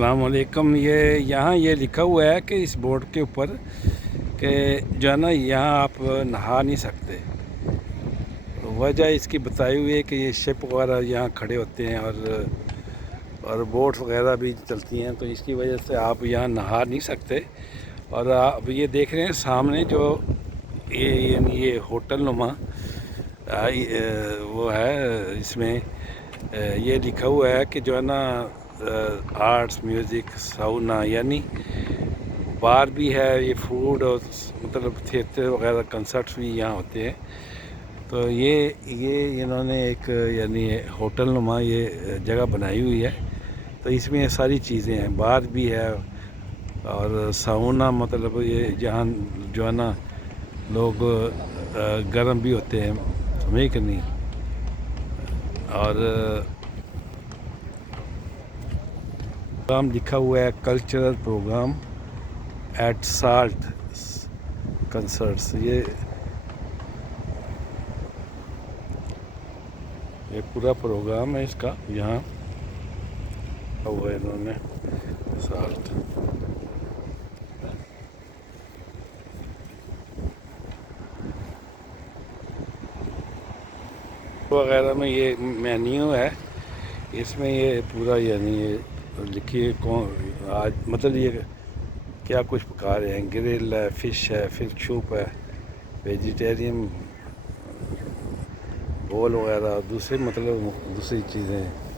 अस्सलाम वालेकुम। यहाँ ये लिखा हुआ है कि इस बोर्ड के ऊपर कि जो है ना यहाँ आप नहा नहीं सकते। वजह इसकी बताई हुई है कि ये शिप वगैरह यहाँ खड़े होते हैं और बोट्स वगैरह भी चलती हैं, तो इसकी वजह से आप यहाँ नहा नहीं सकते। और आप ये देख रहे हैं सामने जो ये होटल नुमा वो है, इसमें ये लिखा हुआ है कि जो है ना आर्ट्स, म्यूज़िक, साउना, यानी बार भी है, ये फूड और मतलब थिएटर वगैरह कंसर्ट्स भी यहाँ होते हैं। तो ये इन्होंने एक यानी होटल नुमा ये जगह बनाई हुई है। तो इसमें सारी चीज़ें हैं, बार भी है और साउना, मतलब ये जहाँ जो है ना लोग गर्म भी होते हैं, समझे कि नहीं। और प्रोग्राम लिखा हुआ है cultural programme at salt concerts. ये पूरा प्रोग्राम है इसका, यहाँ हुआ है इन्होंने साल्ट वगैरह में। ये मेन्यू है, इसमें ये पूरा यानी ये लिखिए कौन आज, मतलब ये क्या कुछ पका रहे हैं। ग्रिल है, फ़िश है, फिश सूप है, वेजिटेरियन बोल वगैरह, दूसरे मतलब दूसरी चीज़ें हैं।